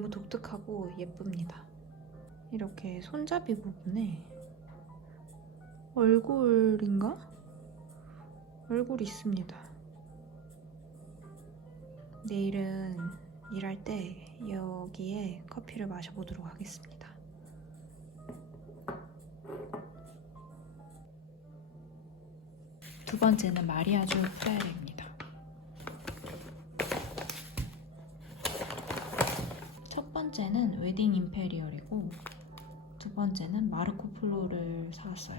너무 독특하고 예쁩니다. 이렇게 손잡이 부분에 얼굴인가? 얼굴이 있습니다. 내일은 일할 때 여기에 커피를 마셔보도록 하겠습니다. 두 번째는 마리아주 프라레입니다. 첫 번째는 웨딩 임페리얼이고 두 번째는 마르코 폴로를 사왔어요.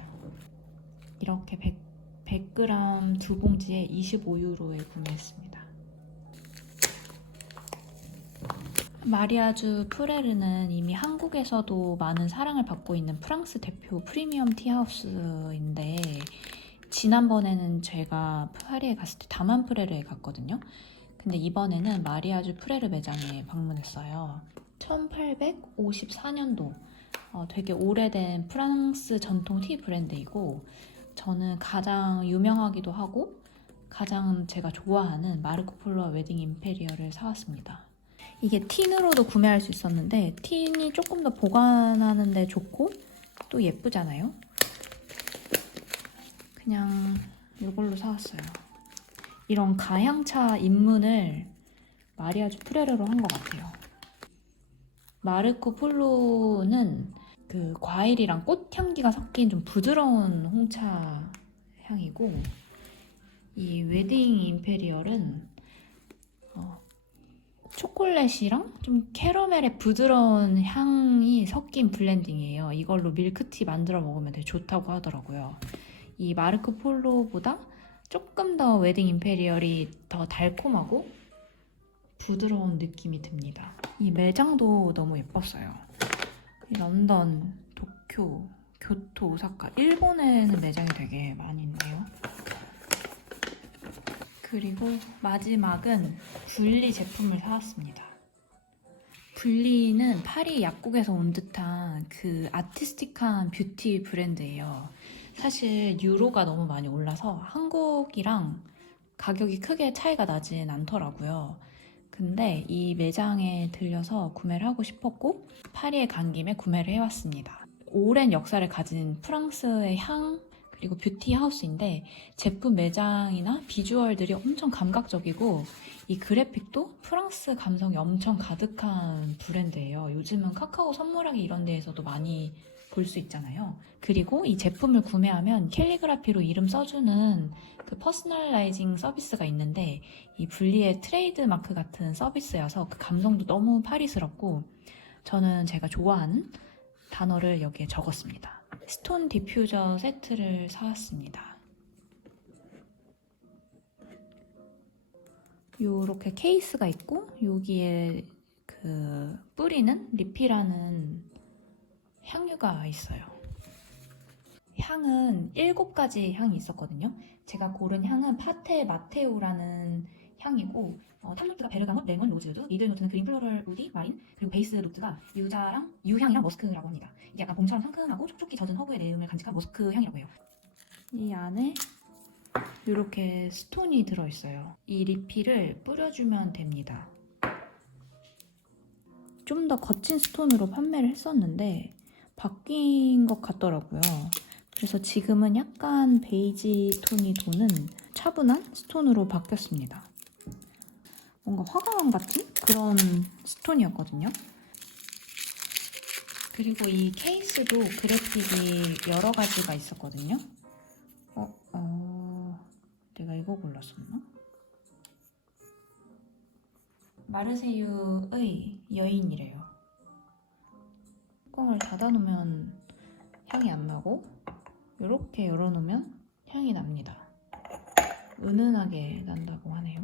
이렇게 100g 두 봉지에 25유로에 구매했습니다. 마리아주 프레르는 이미 한국에서도 많은 사랑을 받고 있는 프랑스 대표 프리미엄 티하우스인데 지난번에는 제가 파리에 갔을 때 다만 프레르에 갔거든요. 근데 이번에는 마리아주 프레르 매장에 방문했어요. 1854년도 되게 오래된 프랑스 전통 티 브랜드이고 저는 가장 유명하기도 하고 가장 제가 좋아하는 마르코 폴로와 웨딩 임페리얼을 사왔습니다. 이게 틴으로도 구매할 수 있었는데 틴이 조금 더 보관하는 데 좋고 또 예쁘잖아요. 그냥 이걸로 사왔어요. 이런 가향차 입문을 마리아주 프레르로 한 것 같아요. 마르코 폴로는 그 과일이랑 꽃향기가 섞인 좀 부드러운 홍차 향이고 이 웨딩 임페리얼은 초콜릿이랑 좀 캐러멜의 부드러운 향이 섞인 블렌딩이에요. 이걸로 밀크티 만들어 먹으면 되게 좋다고 하더라고요. 이 마르코 폴로보다 조금 더 웨딩 임페리얼이 더 달콤하고 부드러운 느낌이 듭니다. 이 매장도 너무 예뻤어요. 런던, 도쿄, 교토, 오사카, 일본에는 매장이 되게 많이 있네요. 그리고 마지막은 분리 제품을 사왔습니다. 분리는 파리 약국에서 온 듯한 그 아티스틱한 뷰티 브랜드예요. 사실 유로가 너무 많이 올라서 한국이랑 가격이 크게 차이가 나진 않더라고요. 근데 이 매장에 들려서 구매를 하고 싶었고 파리에 간 김에 구매를 해왔습니다. 오랜 역사를 가진 프랑스의 향 그리고 뷰티 하우스인데 제품 매장이나 비주얼들이 엄청 감각적이고 이 그래픽도 프랑스 감성이 엄청 가득한 브랜드예요. 요즘은 카카오 선물하기 이런 데에서도 많이 볼 수 있잖아요. 그리고 이 제품을 구매하면 캘리그라피로 이름 써주는 그 퍼스널라이징 서비스가 있는데 이 분리의 트레이드 마크 같은 서비스여서 그 감성도 너무 파리스럽고 저는 제가 좋아하는 단어를 여기에 적었습니다. 스톤 디퓨저 세트를 사왔습니다. 요렇게 케이스가 있고 여기에 그 뿌리는 리필하는 향유가 있어요. 향은 7가지 향이 있었거든요. 제가 고른 향은 파테 마테오라는 향이고 탑노트가 베르가못, 레몬, 로즈우드, 미들 노트는 그린 플로럴 우디, 마린, 그리고 베이스 노트가 유향이랑 머스크라고 합니다. 이게 약간 봄처럼 상큼하고 촉촉히 젖은 허브의 내음을 간직한 머스크 향이라고 해요. 이 안에 이렇게 스톤이 들어있어요. 이 리필을 뿌려주면 됩니다. 좀 더 거친 스톤으로 판매를 했었는데 바뀐 것 같더라고요. 그래서 지금은 약간 베이지 톤이 도는 차분한 스톤으로 바뀌었습니다. 뭔가 화강암 같은 그런 스톤이었거든요. 그리고 이 케이스도 그래픽이 여러 가지가 있었거든요. 내가 이거 골랐었나? 마르세유의 여인이래요. 뚜껑을 닫아놓으면 향이 안 나고 이렇게 열어놓으면 향이 납니다. 은은하게 난다고 하네요.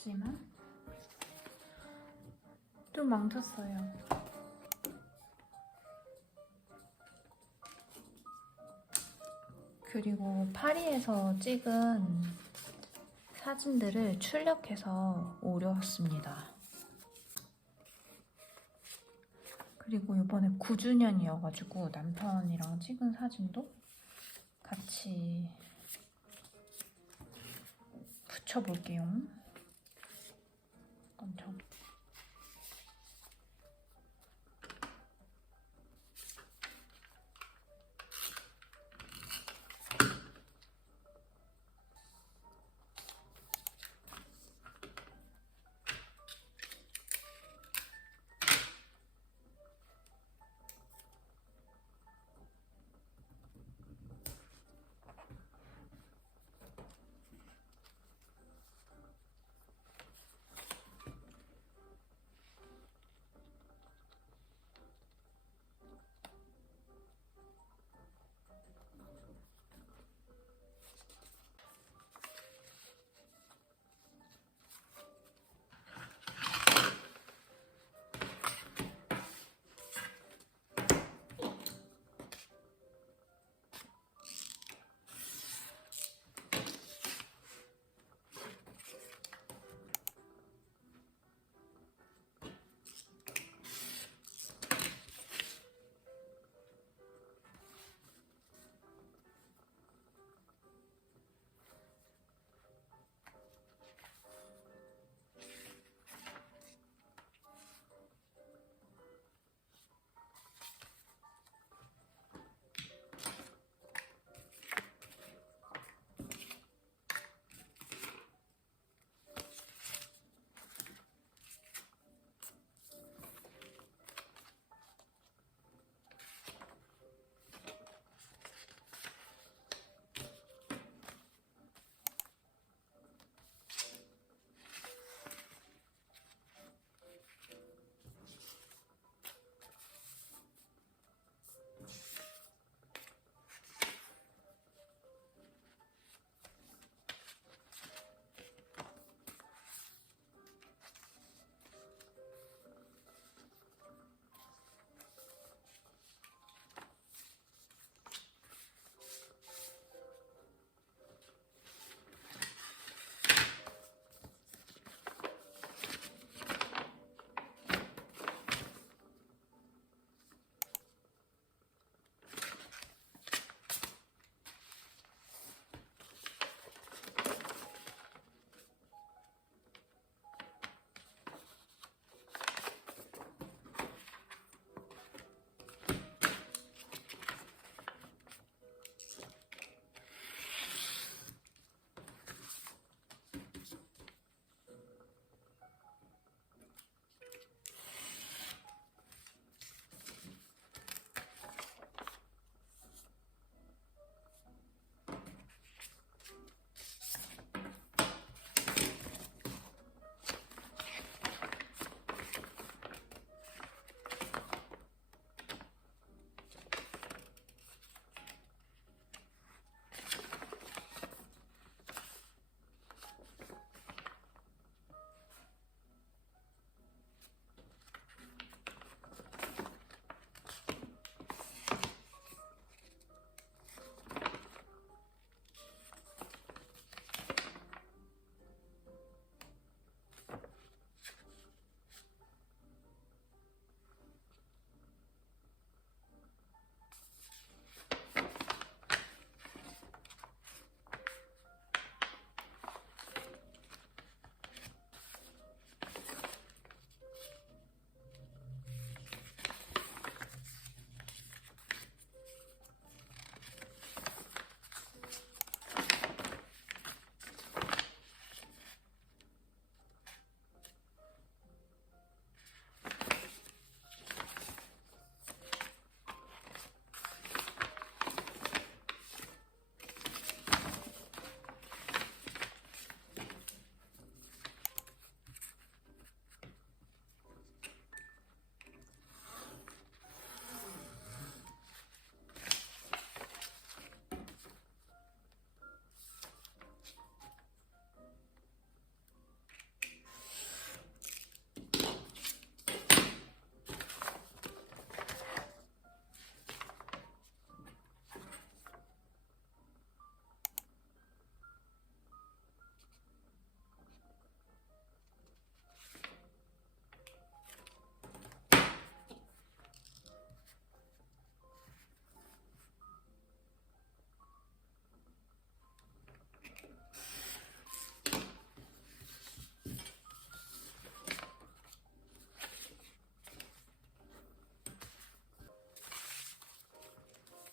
없지만 좀 망쳤어요. 그리고 파리에서 찍은 사진들을 출력해서 오려왔습니다. 그리고 이번에 9주년이어가지고 남편이랑 찍은 사진도 같이 붙여볼게요. 깜짝.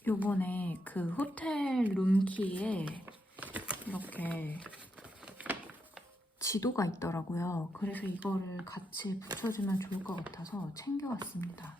요번에 그 호텔 룸키에 이렇게 지도가 있더라고요. 그래서 이거를 같이 붙여주면 좋을 것 같아서 챙겨왔습니다.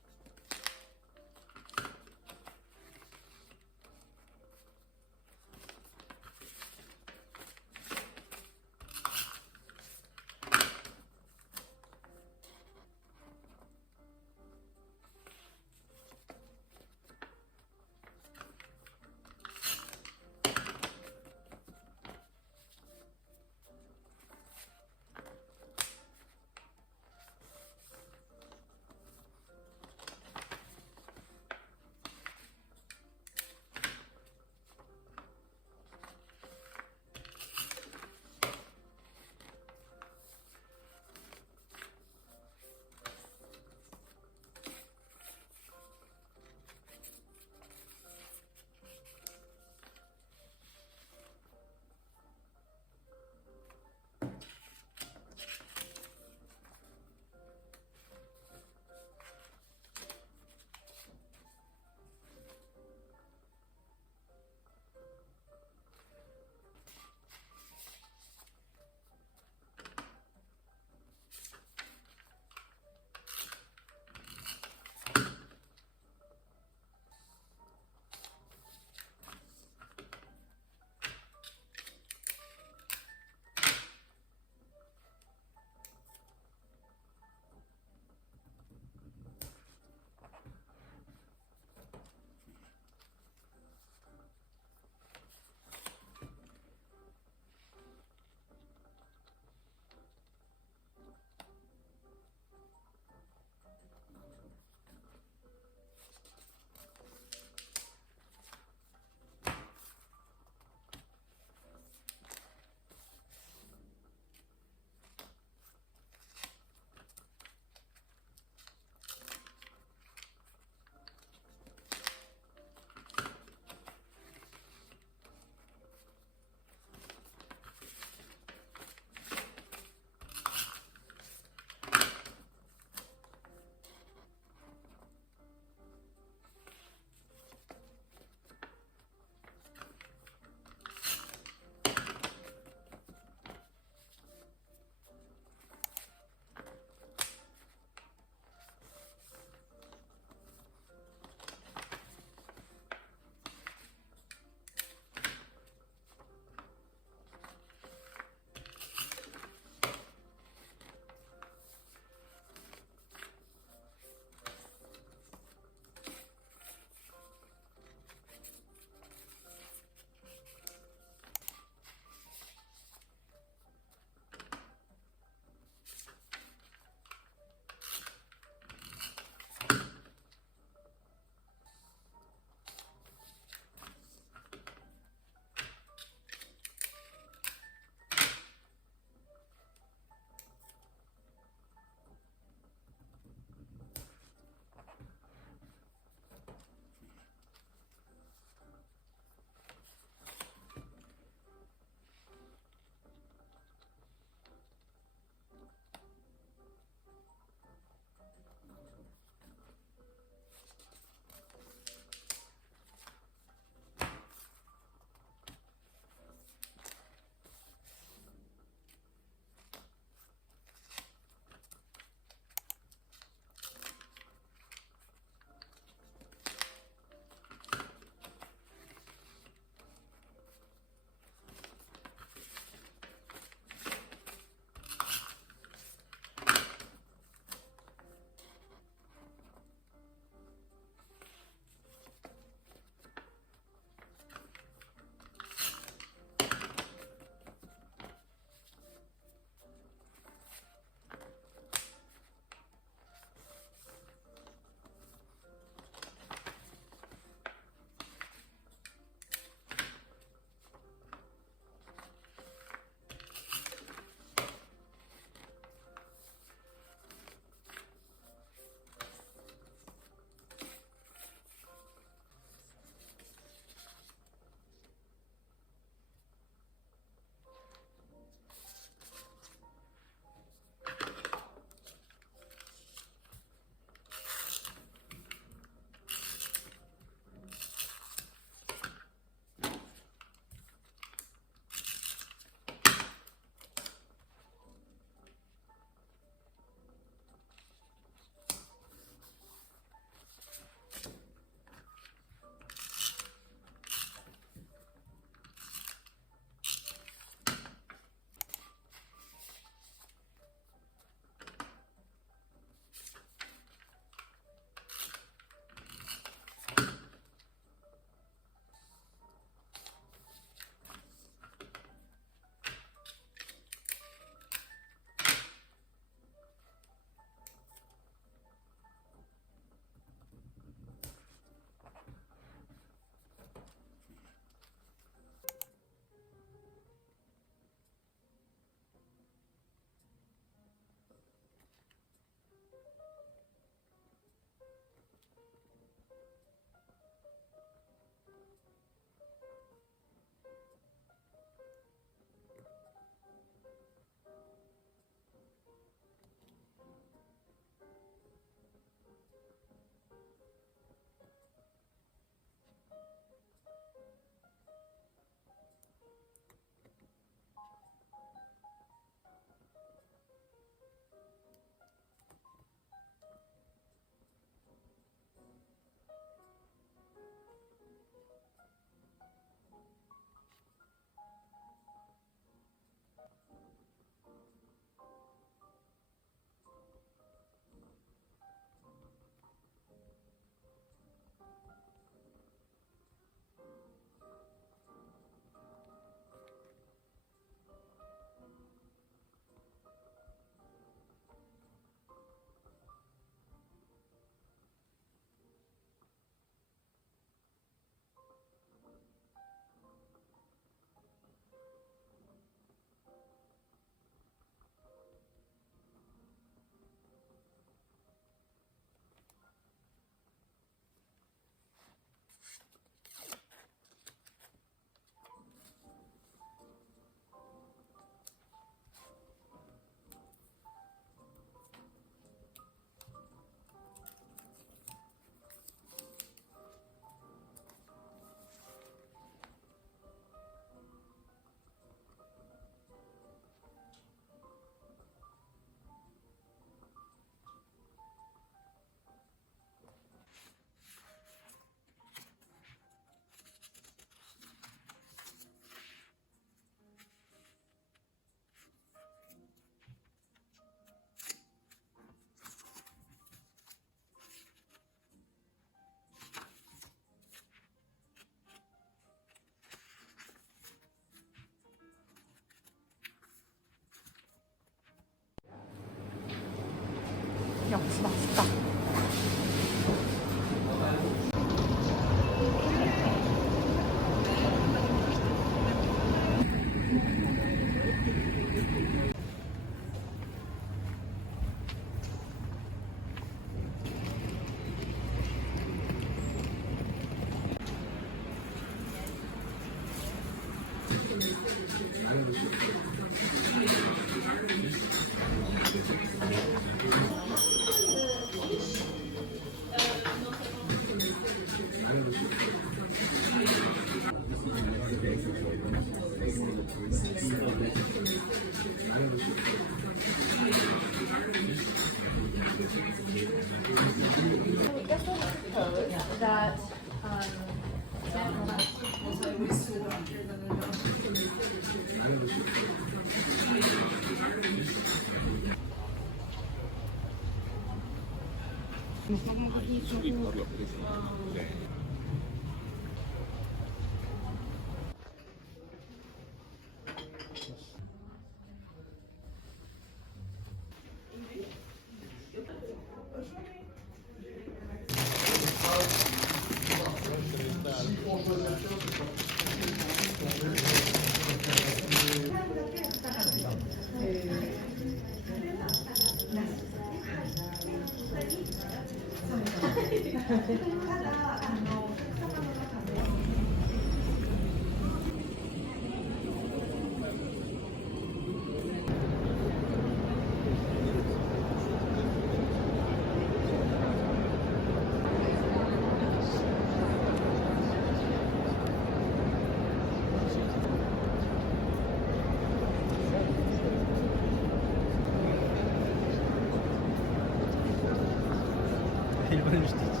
일본인 수도 있지.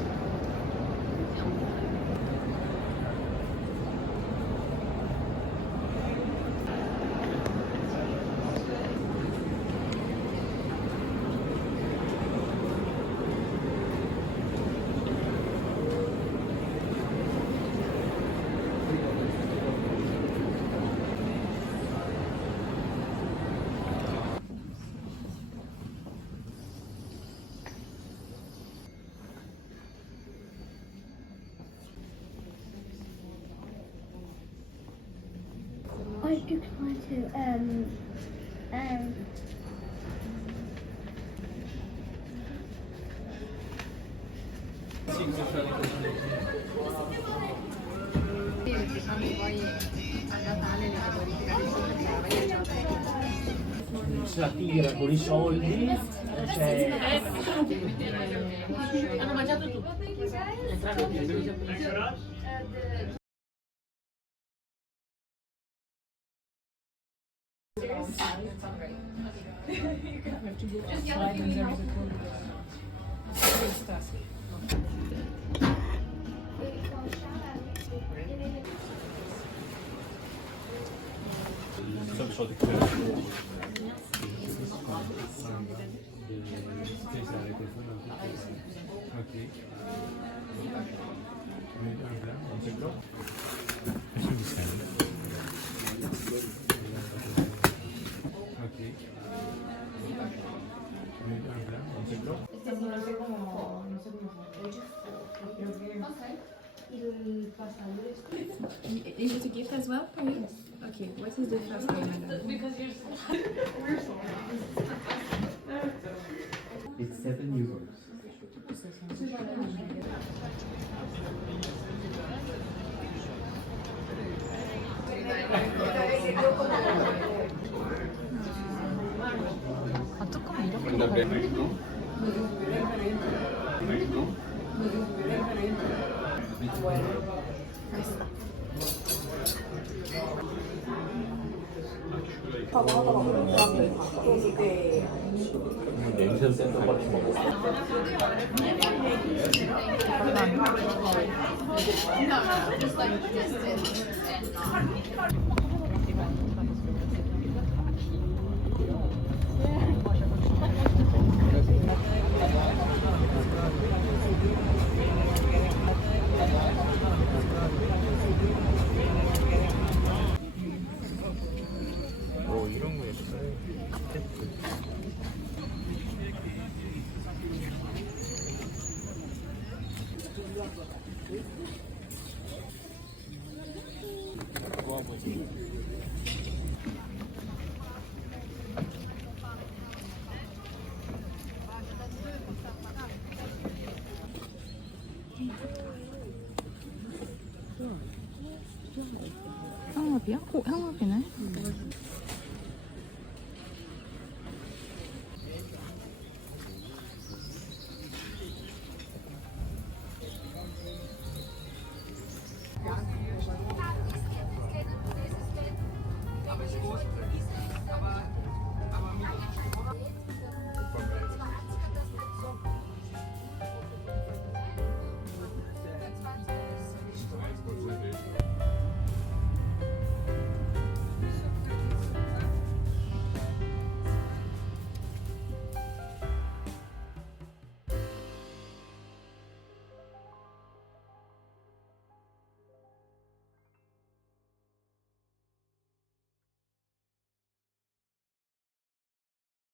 I do try to Si tira con i soldi, cioè... Hanno mangiato tutto. Is it a gift as well for you? Okay, what is the first name, madam? It's 7 euros. 아, 뚜껑 이렇게 닫아요? 냄새 센터 같은 거. 오, 이런 거 있어요. 좋아 보이지? 오, 한국이네.